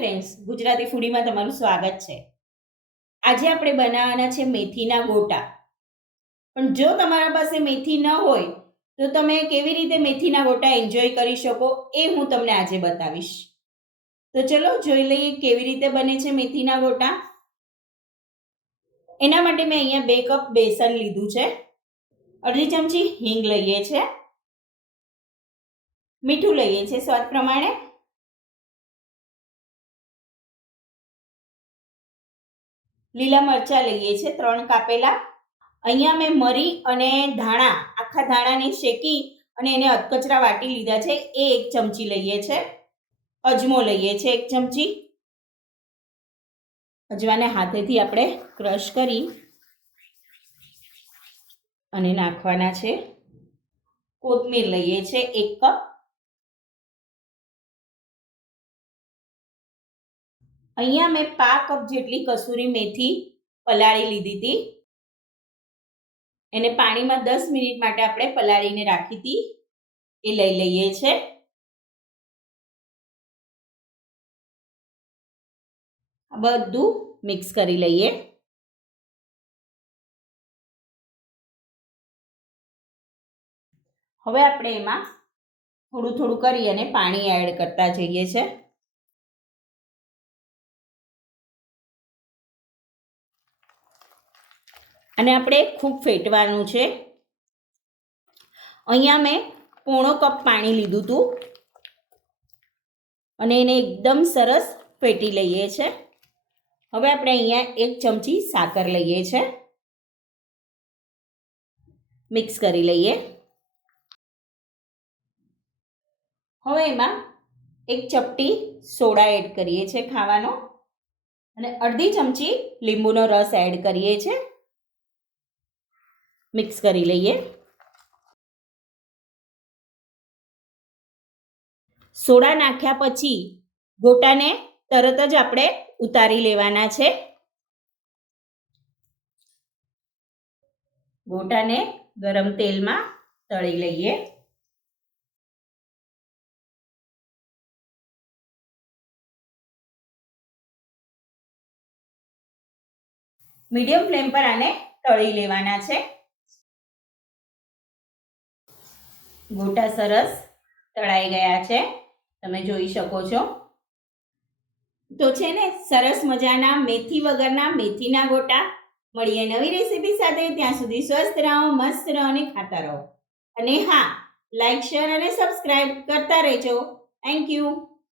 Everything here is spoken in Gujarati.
ફ્રેન્ડ્સ ગુજરાતી ફૂડીમાં તમારું સ્વાગત છે. આજે આપણે બનાવવાના છે મેથીના ગોટા. પણ જો તમારા પાસે મેથી ન હોય, તો તમે કેવી રીતે મેથીના ગોટા એન્જોય કરી શકો એ હું તમને આજે બતાવીશ. તો ચલો જોઈ લઈએ કેવી રીતે બને છે મેથીના ગોટા. એના માટે મેં અહીંયા બે કપ બેસન લીધું છે. અડધી ચમચી હિંગ લઈએ છે. મીઠું લઈએ છે સ્વાદ પ્રમાણે. લીલા મરચાં લઈએ છીએ, ત્રણ કાપેલા. અહીંયા મેં મરી અને ધાણા, આખા ધાણાને શેકી અને એને અધકચરા વાટી લીધા છે. એ એક ચમચી લઈએ છે. અજમો લઈએ છે એક ચમચી. અજવાને હાથેથી આપણે ક્રશ કરી અને નાખવાના છે. કોથમીર લઈએ છે એક કપ. અહીંયા મેં પા કપ જેટલી કસૂરી મેથી પલાળી લીધી હતી. એને પાણીમાં દસ મિનિટ માટે આપણે પલાળીને રાખી હતી. એ લઈ લઈએ છે. બધું મિક્સ કરી લઈએ. હવે આપણે એમાં થોડું થોડું કરી અને પાણી એડ કરતા જઈએ છે. અને આપણે ખૂબ ફેટવાનું છે. અહીંયા મેં પોણો કપ પાણી લીધું હતું અને એને એકદમ સરસ ફેટી લઈએ છે. હવે આપણે અહીંયા એક ચમચી સાકર લઈએ છે. મિક્સ કરી લઈએ. હવે એમાં એક ચપટી સોડા એડ કરીએ છીએ ખાવાનો. અને અડધી ચમચી લીંબુનો રસ એડ કરીએ છીએ મિક્સ કરી લઈએ. સોડા નાખ્યા પછી ગોટાને તરત જ આપણે ઉતારી લેવાના છે. ગોટાને ગરમ તેલમાં તળી લઈએ. મીડિયમ ફ્લેમ પર આને તળી લેવાના છે. ગોટા સરસ તળાઈ ગયા છે. તમે જોઈ શકો છો. તો છે ને, સરસ મજાના મેથી વગરના મેથીના ગોટા. મળીએ નવી રેસીપી સાથે. ત્યાં સુધી સ્વસ્થ રહો, મસ્ત રહો અને ખાતા રહો. અને હા લાઈક શેર અને સબસ્ક્રાઈબ કરતા રહેજો. Thank you